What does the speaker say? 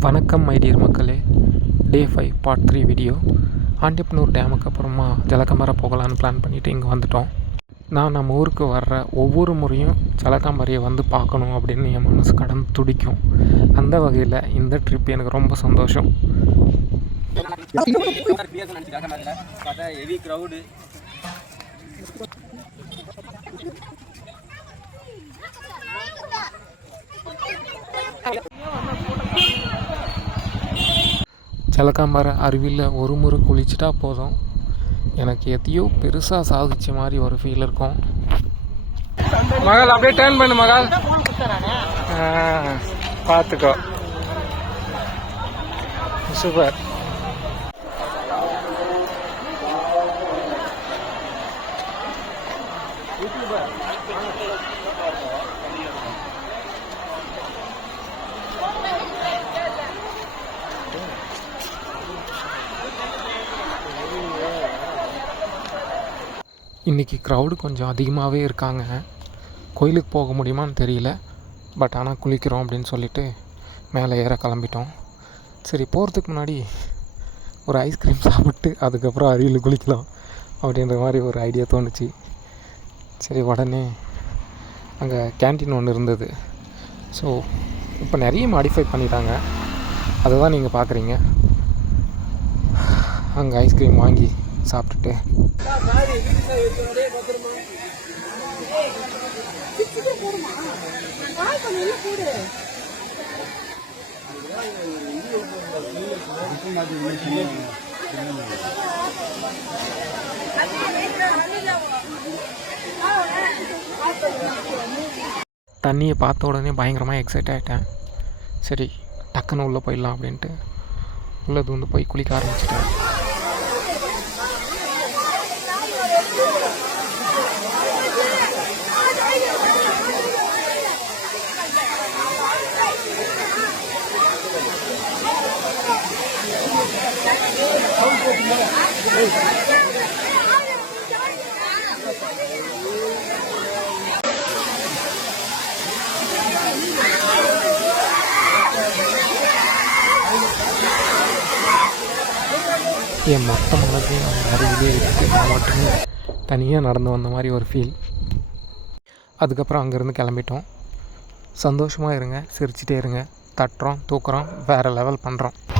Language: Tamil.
வணக்கம் மை டியர் மக்களே. டே 5 பார்ட் 3 வீடியோ. ஆண்டிப்பனூர் டேமுக்கு அப்புறமா ஜலகம்பரை போகலான்னு பிளான் பண்ணிவிட்டு இங்கே வந்துட்டோம். நான் நம்ம ஊருக்கு வர்ற ஒவ்வொரு முறையும் ஜலகம்பரையை வந்து பார்க்கணும் அப்படின்னு என் மனசு கடந்து துடிக்கும். அந்த வகையில் இந்த ட்ரிப் எனக்கு ரொம்ப சந்தோஷம். ஜலகம்பரை அருவியில் ஒரு முறை குளிச்சுட்டா போதும், எனக்கு எதையோ பெருசாக சாதிச்ச மாதிரி ஒரு ஃபீல் இருக்கும். மகள் அப்படியே டர்ன் பண்ணு மகள், பார்த்துக்கோ. சூப்பர். இன்றைக்கி க்ரௌடு கொஞ்சம் அதிகமாகவே இருக்காங்க. கோயிலுக்கு போக முடியுமான்னு தெரியல, பட் ஆனால் குளிக்கிறோம் அப்படின்னு சொல்லிட்டு மேலே ஏற கிளம்பிட்டோம். சரி, போகிறதுக்கு முன்னாடி ஒரு ஐஸ்கிரீம் சாப்பிட்டு அதுக்கப்புறம் அருவியில் குளிக்கலாம் அப்படின்ற மாதிரி ஒரு ஐடியா தோணுச்சு. சரி, உடனே அங்கே கேன்டீன் ஒன்று இருந்தது. ஸோ இப்போ நிறைய மாடிஃபை பண்ணிட்டாங்க, அதை தான் நீங்கள் பார்க்குறீங்க. அங்கே ஐஸ்கிரீம் வாங்கி சாப்பிட்டுட்டு தண்ணியை பார்த்த உடனே பயங்கரமாக எக்ஸைட் ஆகிட்டேன். சரி, டக்குன்னு உள்ளே போயிடலாம் அப்படின்ட்டு உள்ளே வந்து போய் குளிக்க ஆரம்பிச்சிட்டேன். என் மொத்த மனதையும் அந்த அருவிலே விட்டு நான் மட்டுமே தனியாக நடந்து வந்த மாதிரி ஒரு ஃபீல். அதுக்கப்புறம் அங்கேருந்து கிளம்பிட்டோம். சந்தோஷமாக இருங்க, சிரிச்சிட்டே இருங்க, தட்டுறோம், தூக்குறோம், வேறு லெவல் பண்ணுறோம்.